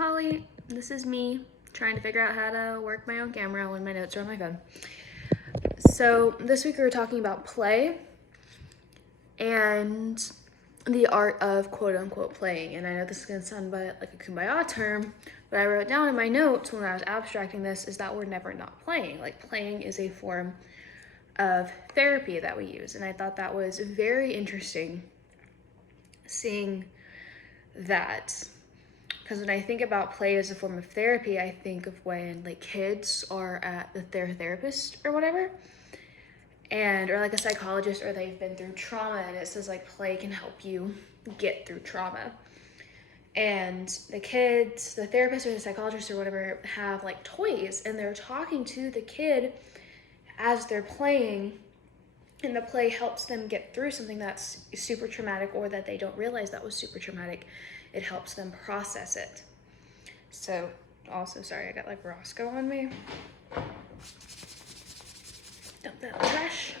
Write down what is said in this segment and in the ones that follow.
Holly, this is me trying to figure out how to work my own camera when my notes are on my phone. So, this week we were talking about play and the art of quote unquote playing. And I know this is going to sound like a kumbaya term, but I wrote down in my notes when I was abstracting this is that we're never not playing. Like, playing is a form of therapy that we use. And I thought that was very interesting seeing that. Because when I think about play as a form of therapy, I think of when like kids are at their therapist or whatever, and or like a psychologist, or they've been through trauma, and it says like play can help you get through trauma. And the kids, the therapist or the psychologist or whatever, have like toys, and they're talking to the kid as they're playing, and the play helps them get through something that's super traumatic or that they don't realize that was super traumatic. It helps them process it. So, also, sorry, I got like Roscoe on me. Dump that in the trash.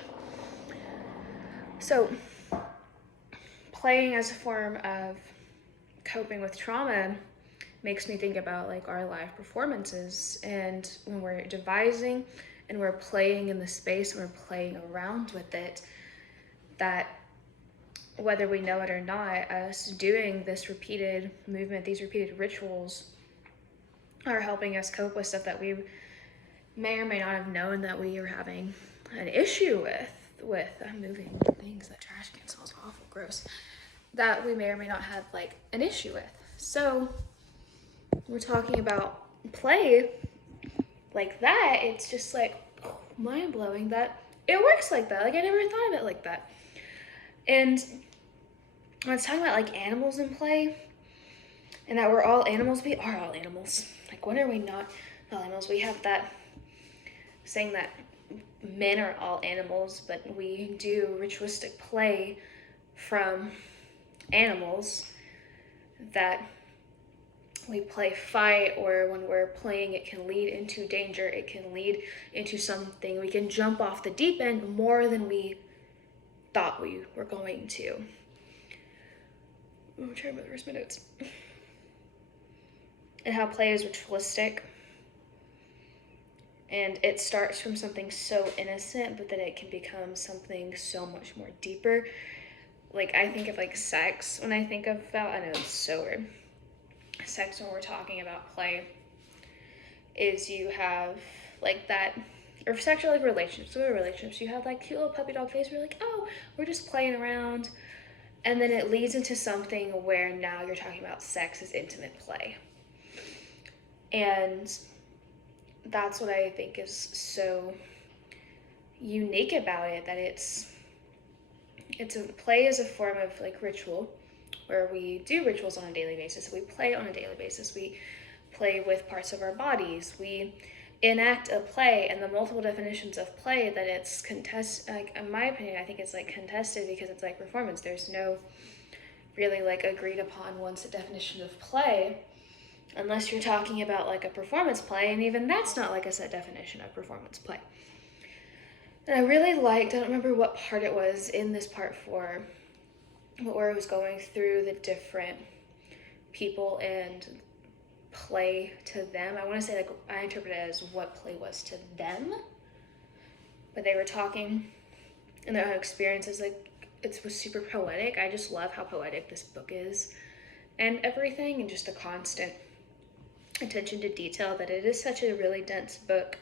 So, playing as a form of coping with trauma makes me think about like our live performances, and when we're devising and we're playing in the space and we're playing around with it, that whether we know it or not, us doing this repeated movement, these repeated rituals are helping us cope with stuff that we may or may not have known that we are having an issue with I'm moving things, that trash can smells awful gross, that we may or may not have like an issue with. So we're talking about play like that. It's just like mind-blowing that it works like that. Like, I never thought of it like that. And I was talking about like animals in play, and that we're all animals. We are all animals. Like, when are we not all animals? We have that saying that men are all animals, but we do ritualistic play from animals, that we play fight, or when we're playing, it can lead into danger. It can lead into something. We can jump off the deep end more than we thought we were going to. I'm trying to reverse my notes. And how play is ritualistic. And it starts from something so innocent, but then it can become something so much more deeper. Like, I think of like sex when I think of that. I know it's so weird. Sex, when we're talking about play, is you have like that, or sexual like relationships. So relationships, you have like cute little puppy dog face where you're like, oh, we're just playing around. And then it leads into something where now you're talking about sex as intimate play. And that's what I think is so unique about it, that it's a play as a form of like ritual, where we do rituals on a daily basis. We play on a daily basis. We play with parts of our bodies. We enact a play, and the multiple definitions of play that it's like, in my opinion, I think it's like contested because it's like performance. There's no really like agreed upon one set definition of play, unless you're talking about like a performance play, and even that's not like a set definition of performance play. And I really liked, I don't remember what part it was in this part 4, where it was going through the different people and play to them. I want to say, like, I interpret it as what play was to them, but they were talking and their own experiences. Like, it was super poetic. I just love how poetic this book is and everything, and just the constant attention to detail, that it is such a really dense book,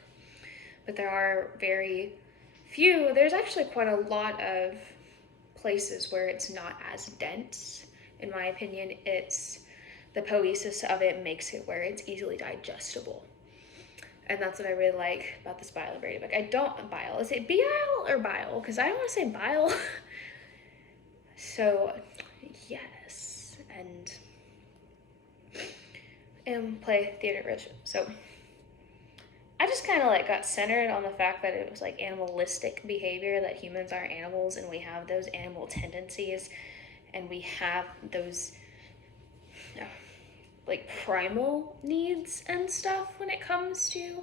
but there are very few, there's actually quite a lot of places where it's not as dense. In my opinion, it's the poesis of it makes it where it's easily digestible. And that's what I really like about this Bile Brady book. Bile, is it bile or bile? Because I don't want to say bile. So, yes. And play theater ritual. So, I just kind of like got centered on the fact that it was like animalistic behavior, that humans are animals and we have those animal tendencies, and we have those like primal needs and stuff when it comes to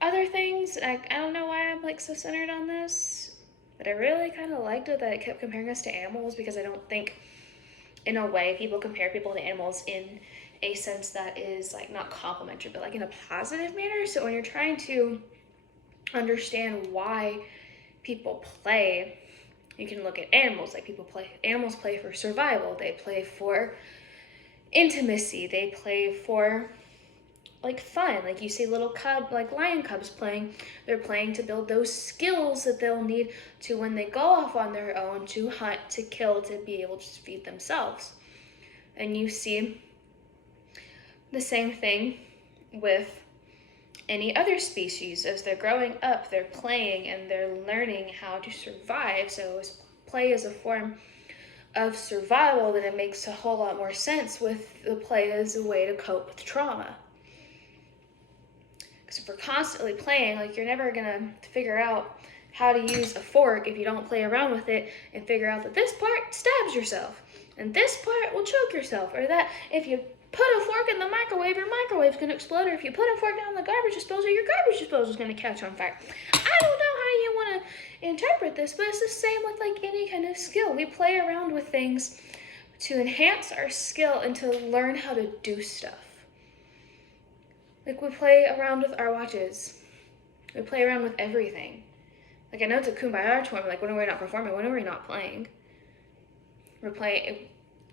other things. I don't know why I'm like so centered on this, but I really kind of liked it that it kept comparing us to animals, because I don't think in a way people compare people to animals in a sense that is like not complimentary, but like in a positive manner. So when you're trying to understand why people play, you can look at animals. Like animals play for survival, they play for intimacy, they play for like fun. Like you see little like lion cubs playing, they're playing to build those skills that they'll need to, when they go off on their own, to hunt, to kill, to be able to feed themselves. And you see the same thing with any other species. As they're growing up, they're playing and they're learning how to survive. So as play is a form of survival, then it makes a whole lot more sense with the play as a way to cope with trauma. Because if we're constantly playing, like, you're never gonna figure out how to use a fork if you don't play around with it and figure out that this part stabs yourself and this part will choke yourself, or that if you put a fork in the microwave, your microwave's gonna explode, or if you put a fork down the garbage disposal, your garbage disposal is gonna catch on fire. I don't know how you want to interpret this, but it's the same with like any kind of skill. We play around with things to enhance our skill and to learn how to do stuff. Like we play around with our watches. We play around with everything. Like I know it's a kumbaya tour, but like when are we not performing? When are we not playing? We're playing,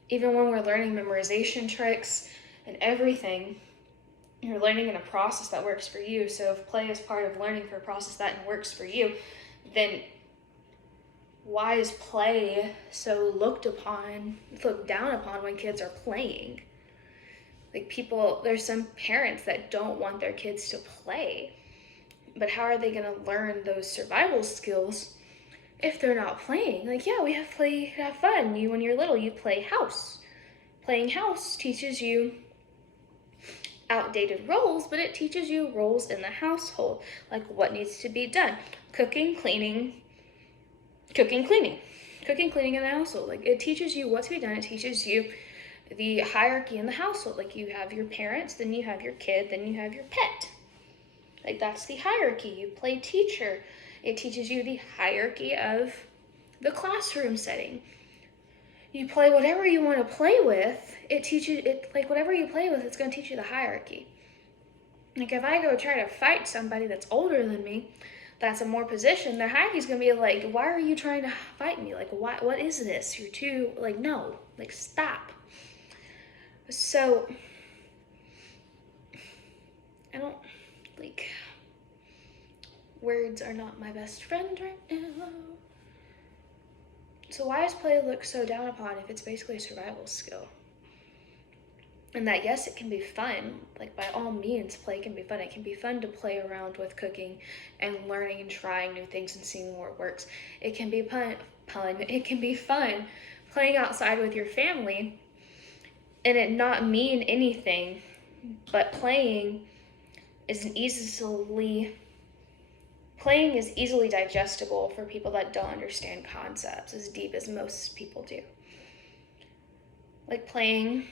even when we're learning memorization tricks and everything, you're learning in a process that works for you. So if play is part of learning for a process that works for you, then why is play so looked down upon when kids are playing? Like there's some parents that don't want their kids to play, but how are they gonna learn those survival skills if they're not playing? Like, yeah, we have play to have fun. When you're little, you play house. Playing house teaches you outdated roles, but it teaches you roles in the household, like what needs to be done. Cooking, cleaning in the household. Like it teaches you what to be done. It teaches you the hierarchy in the household. Like you have your parents, then you have your kid, then you have your pet. Like that's the hierarchy. You play teacher. It teaches you the hierarchy of the classroom setting. You play whatever you want to play with. Like whatever you play with, it's going to teach you the hierarchy. Like if I go try to fight somebody that's older than me, that's in more position, their hierarchy is going to be like, why are you trying to fight me? Like, what is this? You're too, like, no, like, stop. So, I don't, like, words are not my best friend right now. So why does play look so down upon if it's basically a survival skill? And that, yes, it can be fun. Like, by all means, play can be fun. It can be fun to play around with cooking and learning and trying new things and seeing where it works. It can be It can be fun playing outside with your family and it not mean anything, but playing is easily digestible for people that don't understand concepts as deep as most people do. Like we'll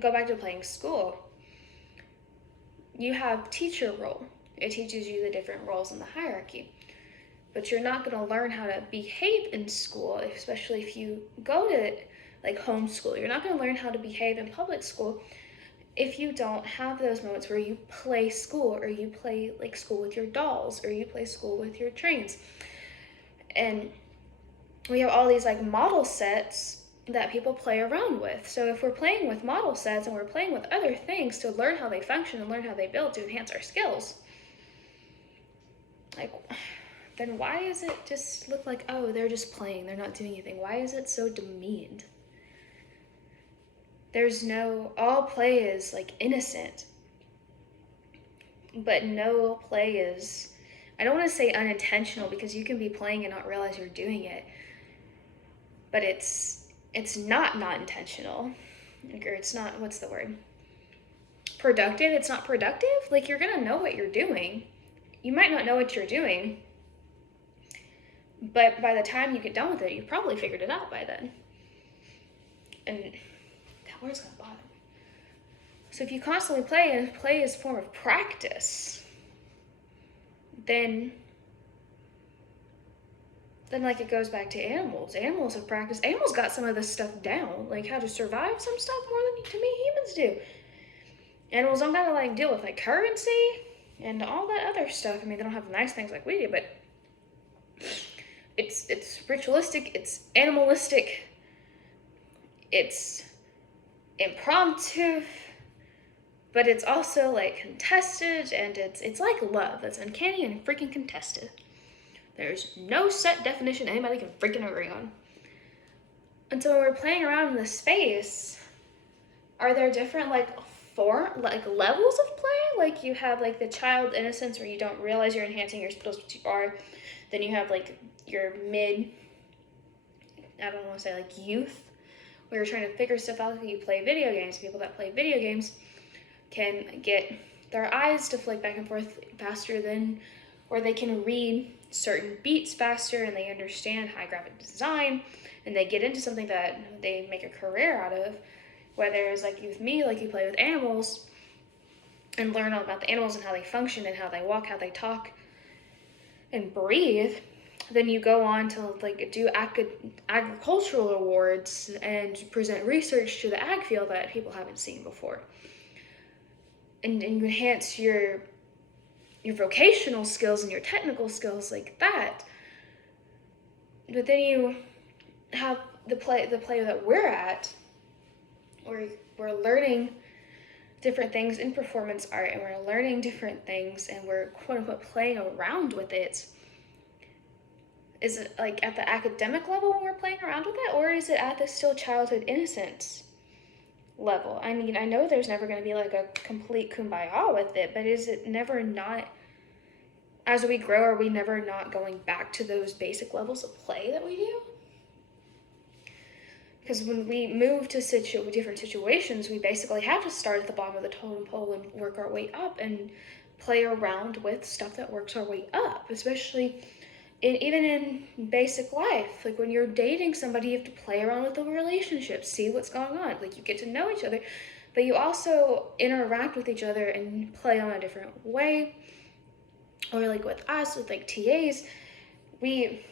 go back to playing school. You have teacher role. It teaches you the different roles in the hierarchy. But you're not going to learn how to behave in school, especially if you go to like homeschool. You're not going to learn how to behave in public school if you don't have those moments where you play school, or you play like school with your dolls, or you play school with your trains. And we have all these like model sets that people play around with. So if we're playing with model sets and we're playing with other things to learn how they function and learn how they build to enhance our skills, like, then why is it just look like, oh, they're just playing, they're not doing anything? Why is it so demeaned? All play is like innocent, but no play is, I don't want to say unintentional, because you can be playing and not realize you're doing it, but it's not intentional, or it's not, what's the word? Productive. It's not productive. Like, you're gonna know what you're doing. You might not know what you're doing, but by the time you get done with it, you've probably figured it out by then. And that word's gonna bother me. So if you constantly play, and play is a form of practice, then then like it goes back to animals. Animals have practiced. Animals got some of this stuff down, like how to survive some stuff more than to me humans do. Animals don't gotta like deal with like currency and all that other stuff. I mean, they don't have nice things like we do, but it's ritualistic, it's animalistic, it's impromptu, but it's also like contested, and it's like love. It's uncanny and freaking contested. There's no set definition anybody can freaking agree on. And so when we're playing around in this space, are there different like levels of play? Like you have like the child innocence where you don't realize you're enhancing, you're supposed to are. Then you have like your mid, I don't want to say like youth, where you're trying to figure stuff out. You play video games. People that play video games can get their eyes to flick back and forth faster than, or they can read certain beats faster, and they understand high graphic design, and they get into something that they make a career out of. Whether it's like with me, like you play with animals and learn all about the animals and how they function and how they walk, how they talk and breathe, then you go on to like do agricultural awards and present research to the ag field that people haven't seen before. And you enhance your vocational skills and your technical skills like that. But then you have the play that we're at, where we're learning different things in performance art, and we're learning different things, and we're quote unquote playing around with it. Is it like at the academic level when we're playing around with it, or is it at the still childhood innocence level? I mean, I know there's never going to be like a complete kumbaya with it, but is it never not, as we grow, are we never not going back to those basic levels of play that we do? Because when we move to different situations, we basically have to start at the bottom of the totem pole and work our way up and play around with stuff that works our way up, especially even in basic life. Like when you're dating somebody, you have to play around with the relationship, see what's going on. Like you get to know each other, but you also interact with each other and play on a different way. Or like with us, with like TAs, we,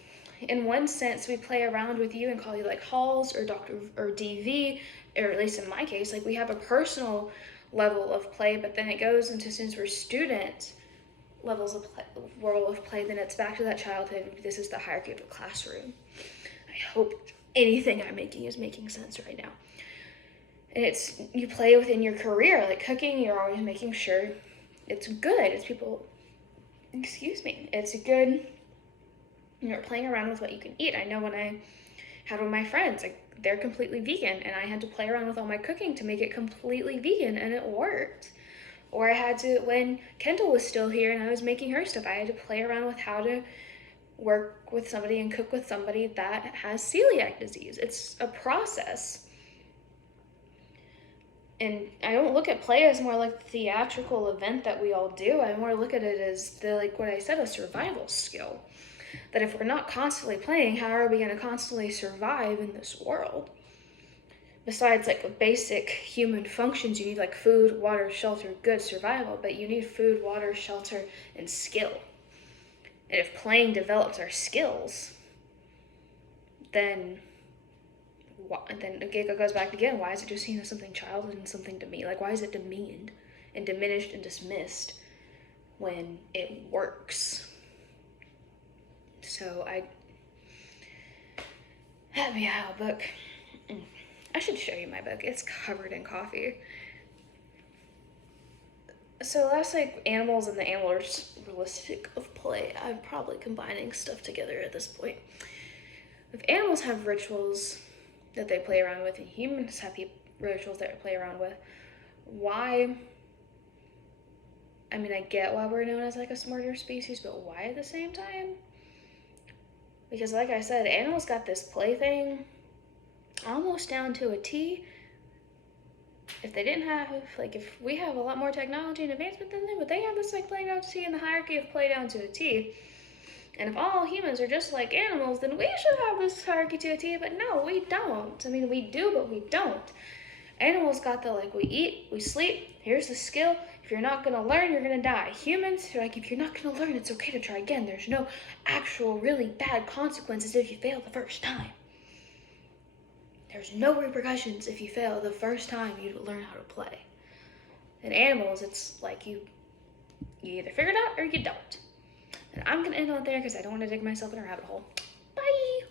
in one sense, we play around with you and call you like Halls or Dr. or DV, or at least in my case, like we have a personal level of play, but then it goes into, since we're students, levels of play, world of play, then it's back to that childhood. This is the hierarchy of the classroom. I hope anything I'm making is making sense right now. And it's, you play within your career, like cooking, you're always making sure it's good. It's good. You're playing around with what you can eat. I know when I had one of my friends, like they're completely vegan, and I had to play around with all my cooking to make it completely vegan, and it worked. Or I had to, when Kendall was still here and I was making her stuff, I had to play around with how to work with somebody and cook with somebody that has celiac disease. It's a process. And I don't look at play as more like the theatrical event that we all do. I more look at it as like what I said, a survival skill. That if we're not constantly playing, how are we going to constantly survive in this world? Besides like basic human functions, you need like food, water, shelter, good survival, but you need food, water, shelter, and skill. And if playing develops our skills, then it goes back again. Why is it just seen as something childish and something to me? Like, why is it demeaned and diminished and dismissed when it works? So I have a book. I should show you my book. It's covered in coffee. So that's like animals and the animalistic of play. I'm probably combining stuff together at this point. If animals have rituals that they play around with, and humans have rituals that they play around with, why? I mean, I get why we're known as like a smarter species, but why at the same time? Because like I said, animals got this play thing almost down to a T. If they didn't have, like, if we have a lot more technology and advancement than them, but they have this like play down to T and the hierarchy of play down to a T. And if all humans are just like animals, then we should have this hierarchy to a T, but no, we don't. I mean, we do, but we don't. Animals got the, like, we eat, we sleep, here's the skill. If you're not gonna learn, you're gonna die. Humans, you're like, if you're not gonna learn, it's okay to try again. There's no actual really bad consequences if you fail the first time. There's no repercussions if you fail the first time you learn how to play. In animals, it's like you either figure it out or you don't. And I'm gonna end on there because I don't want to dig myself in a rabbit hole. Bye!